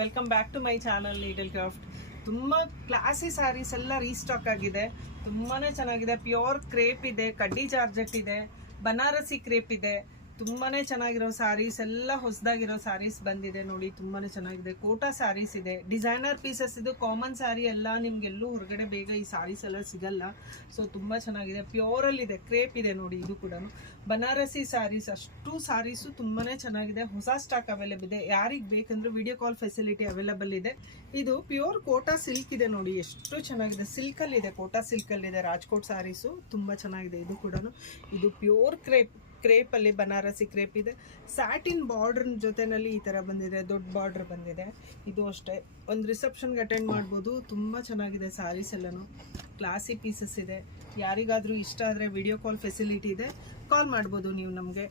Welcome back to my channel needle craft. ತುಂಬ classy sarees ಎಲ್ಲ restock ಆಗಿದೆ. ತುಂಬಾ ಚೆನ್ನಾಗಿದೆ. ಪ್ಯೂರ್ ಕ್ರೇಪ್ ಇದೆ, ಕಡ್ಡಿ ಜಾರ್ಜೆಟ್ ಇದೆ, ಬನಾರಸಿ ಕ್ರೇಪ್ ಇದೆ. ತುಂಬಾ ಚೆನ್ನಾಗಿರೋ ಸ್ಯಾರೀಸ್ ಎಲ್ಲ ಹೊಸದಾಗಿರೋ ಸ್ಯಾರೀಸ್ ಬಂದಿದೆ ನೋಡಿ. ತುಂಬಾ ಚೆನ್ನಾಗಿದೆ. ಕೋಟಾ ಸ್ಯಾರೀಸ್ ಇದೆ, ಡಿಸೈನರ್ ಪೀಸಸ್. ಇದು ಕಾಮನ್ ಸ್ಯಾರಿ ಎಲ್ಲ, ನಿಮ್ಗೆಲ್ಲೂ ಹೊರಗಡೆ ಬೇಗ ಈ ಸ್ಯಾರೀಸ್ ಎಲ್ಲ ಸಿಗಲ್ಲ. ಸೊ ತುಂಬ ಚೆನ್ನಾಗಿದೆ. ಪ್ಯೂರಲ್ಲಿ ಇದೆ, ಕ್ರೇಪ್ ಇದೆ ನೋಡಿ. ಇದು ಕೂಡ ಬನಾರಸಿ ಸ್ಯಾರೀಸ್. ಅಷ್ಟು ಸ್ಯಾರೀಸು ತುಂಬಾ ಚೆನ್ನಾಗಿದೆ. ಹೊಸ ಸ್ಟಾಕ್ ಅವೈಲೇಬಲ್ ಇದೆ. ಯಾರಿಗೆ ಬೇಕಂದ್ರೆ ವಿಡಿಯೋ ಕಾಲ್ ಫೆಸಿಲಿಟಿ ಅವೈಲೇಬಲ್ ಇದೆ. ಇದು ಪ್ಯೂರ್ ಕೋಟಾ ಸಿಲ್ಕ್ ಇದೆ ನೋಡಿ. ಎಷ್ಟು ಚೆನ್ನಾಗಿದೆ. ಸಿಲ್ಕಲ್ಲಿ ಇದೆ, ಕೋಟಾ ಸಿಲ್ಕಲ್ಲಿ ಇದೆ. ರಾಜ್ಕೋಟ್ ಸ್ಯಾರೀಸು ತುಂಬ ಚೆನ್ನಾಗಿದೆ. ಇದು ಕೂಡ ಇದು ಪ್ಯೂರ್ ಕ್ರೇಪ್ ಅಲ್ಲಿ ಬನಾರಸಿ ಕ್ರೇಪ್ ಇದೆ. ಸ್ಯಾಟಿನ್ ಬಾರ್ಡರ್ ಜೊತೆನಲ್ಲಿ ಈ ತರ ಬಂದಿದೆ, ದೊಡ್ಡ ಬಾರ್ಡರ್ ಬಂದಿದೆ. ಇದು ಅಷ್ಟೇ, ಒಂದು ರಿಸೆಪ್ಷನ್ಗೆ ಅಟೆಂಡ್ ಮಾಡ್ಬೋದು. ತುಂಬ ಚೆನ್ನಾಗಿದೆ ಸ್ಯಾರೀಸ್ ಎಲ್ಲನೂ. ಕ್ಲಾಸಿ ಪೀಸಸ್ ಇದೆ. ಯಾರಿಗಾದರೂ ಇಷ್ಟ ಆದರೆ ವಿಡಿಯೋ ಕಾಲ್ ಫೆಸಿಲಿಟಿ ಇದೆ, ಕಾಲ್ ಮಾಡ್ಬೋದು ನೀವು ನಮಗೆ.